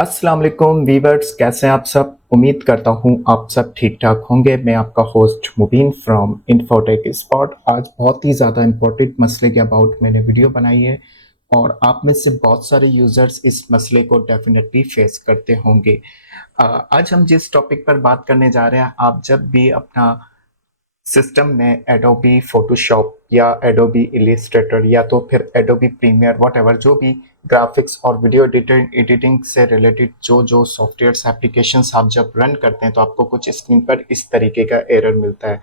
अस्सलाम वालेकुम वीवर्स, कैसे हैं आप सब। उम्मीद करता हूँ आप सब ठीक ठाक होंगे। मैं आपका host Mubeen from Infotech Spot. आज बहुत ही ज़्यादा इम्पोर्टेंट मसले के अबाउट मैंने वीडियो बनाई है और आप में से बहुत सारे यूज़र्स इस मसले को डेफिनेटली फेस करते होंगे। आज हम जिस टॉपिक पर बात करने जा रहे हैं, आप जब भी अपना सिस्टम में एडोबी फोटोशॉप या एडोबी इलिस्ट्रेटर या तो फिर एडोबी प्रीमियर वॉट जो भी ग्राफिक्स और वीडियो एडिटिंग से रिलेटेड जो जो सॉफ्टवेयर्स एप्लीकेशंस आप जब रन करते हैं तो आपको कुछ स्क्रीन पर इस तरीके का एरर मिलता है।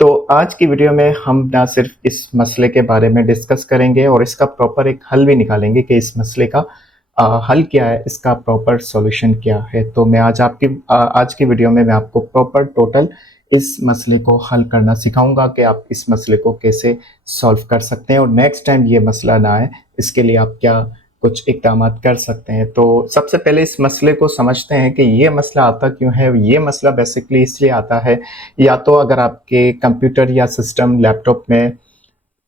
तो आज की वीडियो में हम ना सिर्फ इस मसले के बारे में डिस्कस करेंगे और इसका प्रॉपर एक हल भी निकालेंगे कि इस मसले का हल क्या है, इसका प्रॉपर सॉल्यूशन क्या है। तो मैं आज की वीडियो में मैं आपको प्रॉपर टोटल इस मसले को हल करना सिखाऊंगा कि आप इस मसले को कैसे सॉल्व कर सकते हैं और नेक्स्ट टाइम ये मसला ना आए, इसके लिए आप क्या कुछ इक़दाम कर सकते हैं। तो सबसे पहले इस मसले को समझते हैं कि ये मसला आता क्यों है। ये मसला बेसिकली इसलिए आता है, या तो अगर आपके कंप्यूटर या सिस्टम लैपटॉप में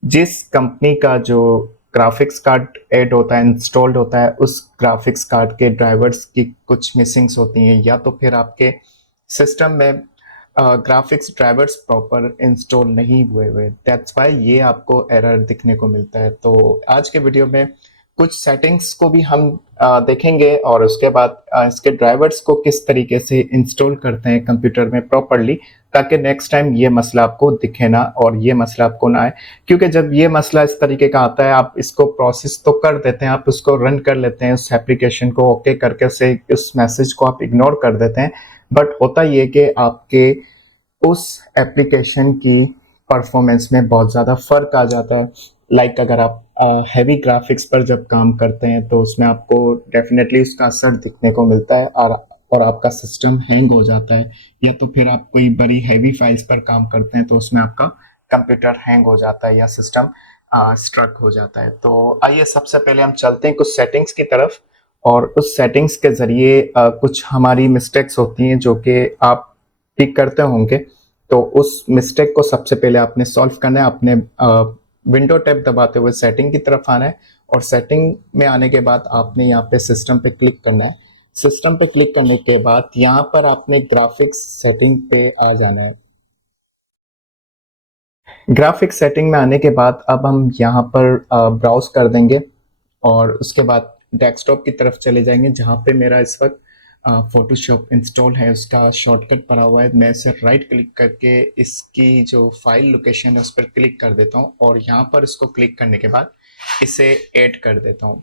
जिस कंपनी का जो ग्राफिक्स कार्ड ऐड होता है, इंस्टॉल्ड होता है, उस ग्राफिक्स कार्ड के ड्राइवर्स की कुछ मिसिंग्स होती हैं, या तो फिर आपके सिस्टम में ग्राफिक्स ड्राइवर्स प्रॉपर इंस्टॉल नहीं हुए दैट्स वाई ये आपको एरर दिखने को मिलता है। तो आज के वीडियो में कुछ सेटिंग्स को भी हम देखेंगे और उसके बाद इसके ड्राइवर्स को किस तरीके से इंस्टॉल करते हैं कंप्यूटर में प्रॉपरली, ताकि नेक्स्ट टाइम ये मसला आपको दिखे ना और ये मसला आपको ना आए। क्योंकि जब ये मसला इस तरीके का आता है, आप इसको प्रोसेस तो कर देते हैं, आप उसको रन कर लेते हैं, उस एप्लीकेशन को ओके करके से इस मैसेज को आप इग्नोर कर देते हैं, बट होता ये कि आपके उस एप्लीकेशन की परफॉर्मेंस में बहुत ज़्यादा फ़र्क आ जाता है। लाइक अगर आप हैवी ग्राफिक्स पर जब काम करते हैं तो उसमें आपको डेफिनेटली उसका असर दिखने को मिलता है और आपका सिस्टम हैंग हो जाता है, या तो फिर आप कोई बड़ी हैवी फाइल्स पर काम करते हैं तो उसमें आपका कंप्यूटर हैंग हो जाता है या सिस्टम स्ट्रक हो जाता है। तो आइए सबसे पहले हम चलते हैं कुछ सेटिंग्स की तरफ और उस सेटिंग्स के ज़रिए कुछ हमारी मिस्टेक्स होती हैं जो कि आप ठीक करते होंगे। तो उस मिस्टेक को सबसे पहले आपने सॉल्व करना है। आपने विंडो टैब दबाते हुए सेटिंग की तरफ आना है और सेटिंग में आने के बाद आपने यहाँ पे सिस्टम पे क्लिक करना है। सिस्टम पे क्लिक करने के बाद यहाँ पर आपने ग्राफिक्स सेटिंग पे आ जाना है। ग्राफिक्स सेटिंग में आने के बाद अब हम यहाँ पर ब्राउज कर देंगे और उसके बाद डेस्कटॉप की तरफ चले जाएंगे जहाँ पे मेरा इस वक्त फोटोशॉप इंस्टॉल है, उसका शॉर्टकट पड़ा हुआ है। मैं इसे राइट क्लिक करके इसकी जो फाइल लोकेशन है उस पर क्लिक कर देता हूँ और यहाँ पर इसको क्लिक करने के बाद इसे ऐड कर देता हूँ।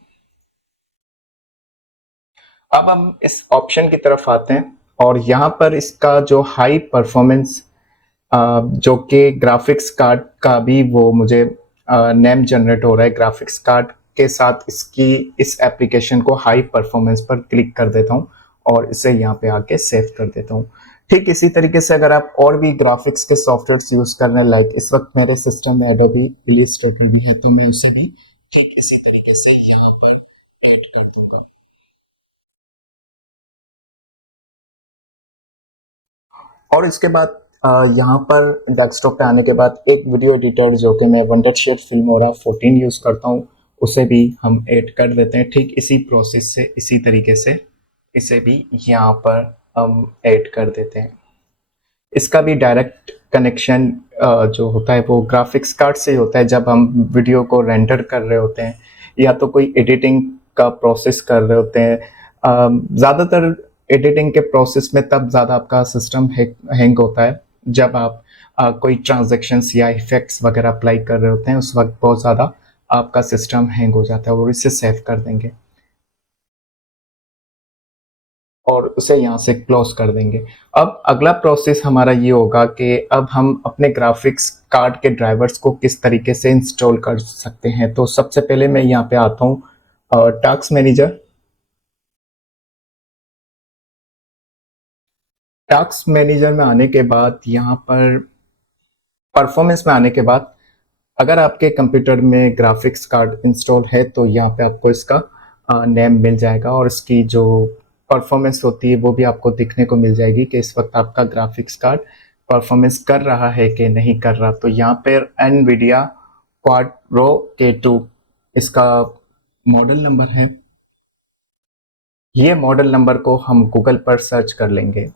अब हम इस ऑप्शन की तरफ आते हैं और यहाँ पर इसका जो हाई परफॉर्मेंस जो कि ग्राफिक्स कार्ड का भी वो मुझे नेम जनरेट हो रहा है, ग्राफिक्स कार्ड के साथ इसकी इस एप्लीकेशन को हाई परफॉर्मेंस पर क्लिक कर देता हूँ और इसे यहाँ पे आके सेव कर देता हूँ। ठीक इसी तरीके से अगर आप और भी ग्राफिक्स के सॉफ्टवेयर यूज कर रहे हैं, लाइक इस वक्त मेरे सिस्टम में एडोबी इलिस्ट्रेटर भी है, तो मैं उसे भी ठीक इसी तरीके से यहाँ पर ऐड कर दूंगा। और इसके बाद यहाँ पर डेस्कटॉप पे आने के बाद एक वीडियो एडिटर जो कि मैं वंडरशेयर फिल्मोरा 14 यूज़ करता हूँ, उसे भी हम ऐड कर देते हैं। ठीक इसी प्रोसेस से इसी तरीके से इसे भी यहाँ पर हम ऐड कर देते हैं। इसका भी डायरेक्ट कनेक्शन जो होता है वो ग्राफिक्स कार्ड से ही होता है। जब हम वीडियो को रेंडर कर रहे होते हैं या तो कोई एडिटिंग का प्रोसेस कर रहे होते हैं, ज़्यादातर एडिटिंग के प्रोसेस में तब ज़्यादा आपका सिस्टम हैंग होता है जब आप कोई ट्रांजैक्शंस या इफेक्ट्स वगैरह अप्लाई कर रहे होते हैं, उस वक्त बहुत ज़्यादा आपका सिस्टम हैंग हो जाता है और इसे सेव कर देंगे और उसे यहाँ से क्लोज कर देंगे। अब अगला प्रोसेस हमारा ये होगा कि अब हम अपने ग्राफिक्स कार्ड के ड्राइवर्स को किस तरीके से इंस्टॉल कर सकते हैं। तो सबसे पहले मैं यहाँ पे आता हूँ टास्क मैनेजर। टास्क मैनेजर में आने के बाद यहाँ पर परफॉर्मेंस में आने के बाद अगर आपके कंप्यूटर में ग्राफिक्स कार्ड इंस्टॉल है तो यहाँ पे आपको इसका नेम मिल जाएगा और इसकी जो परफॉर्मेंस होती है वो भी आपको दिखने को मिल जाएगी कि इस वक्त आपका ग्राफिक्स कार्ड परफॉर्मेंस कर रहा है कि नहीं कर रहा। तो यहाँ पर एनवीडिया क्वाड्रो K2 इसका मॉडल नंबर है। ये मॉडल नंबर को हम गूगल पर सर्च कर लेंगे।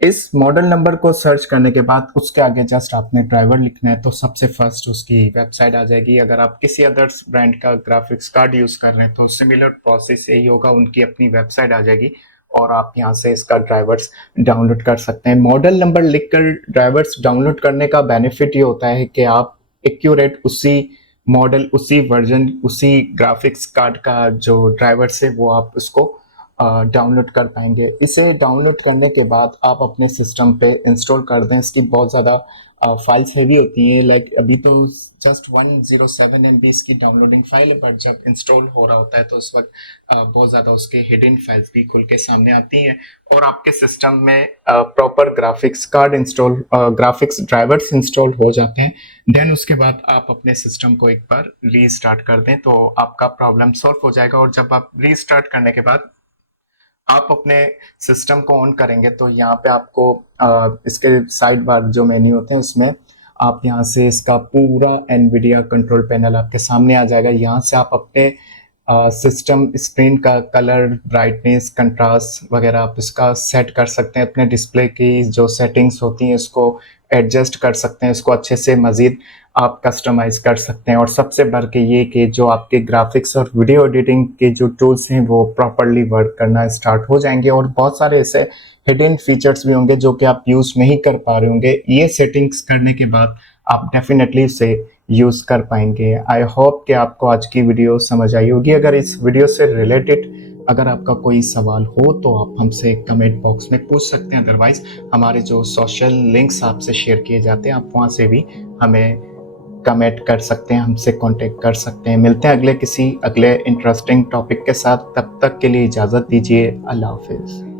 इस मॉडल नंबर को सर्च करने के बाद उसके आगे जस्ट आपने ड्राइवर लिखना है, तो सबसे फर्स्ट उसकी वेबसाइट आ जाएगी। अगर आप किसी अदर्स ब्रांड का ग्राफिक्स कार्ड यूज कर रहे हैं तो सिमिलर प्रोसेस यही होगा, उनकी अपनी वेबसाइट आ जाएगी और आप यहाँ से इसका ड्राइवर्स डाउनलोड कर सकते हैं। मॉडल नंबर लिखकर ड्राइवर्स डाउनलोड करने का बेनिफिट ये होता है कि आप एक्यूरेट उसी मॉडल, उसी वर्जन, उसी ग्राफिक्स कार्ड का जो ड्राइवर्स है वो आप उसको डाउनलोड कर पाएंगे। इसे डाउनलोड करने के बाद आप अपने सिस्टम पे इंस्टॉल कर दें। इसकी बहुत ज़्यादा फाइल्स हैवी होती हैं, लाइक अभी तो जस्ट 107 MB इसकी डाउनलोडिंग फाइल है, बट जब इंस्टॉल हो रहा होता है तो उस वक्त बहुत ज़्यादा उसके हिडन फाइल्स भी खुल के सामने आती हैं और आपके सिस्टम में proper graphics card install, graphics drivers install हो जाते हैं। देन उसके बाद आप अपने सिस्टम को एक बार रीस्टार्ट कर दें तो आपका प्रॉब्लम सॉल्व हो जाएगा। और जब आप रीस्टार्ट करने के बाद आप अपने सिस्टम को ऑन करेंगे तो यहाँ पे आपको इसके साइड बार जो मेन्यू होते हैं उसमें आप यहाँ से इसका पूरा एनवीडिया कंट्रोल पैनल आपके सामने आ जाएगा। यहाँ से आप अपने सिस्टम स्क्रीन का कलर, ब्राइटनेस, कंट्रास्ट वगैरह आप इसका सेट कर सकते हैं। अपने डिस्प्ले की जो सेटिंग्स होती हैं इसको एडजस्ट कर सकते हैं, इसको अच्छे से मज़ीद आप कस्टमाइज़ कर सकते हैं। और सबसे बढ़ के ये कि जो आपके ग्राफिक्स और वीडियो एडिटिंग के जो टूल्स हैं वो प्रॉपर्ली वर्क करना स्टार्ट हो जाएंगे और बहुत सारे ऐसे हिडन फीचर्स भी होंगे जो कि आप यूज़ नहीं कर पा रहे होंगे। ये सेटिंग्स करने के बाद आप डेफिनेटली उसे यूज़ कर पाएंगे। आई होप कि आपको आज की वीडियो समझ आई होगी। अगर इस वीडियो से रिलेटेड अगर आपका कोई सवाल हो तो आप हमसे कमेंट बॉक्स में पूछ सकते हैं। अदरवाइज हमारे जो सोशल लिंक्स आपसे शेयर किए जाते हैं आप वहाँ से भी हमें कमेंट कर सकते हैं, हमसे कांटेक्ट कर सकते हैं। मिलते हैं अगले इंटरेस्टिंग टॉपिक के साथ, तब तक के लिए इजाज़त दीजिए। अल्लाह हाफिज़।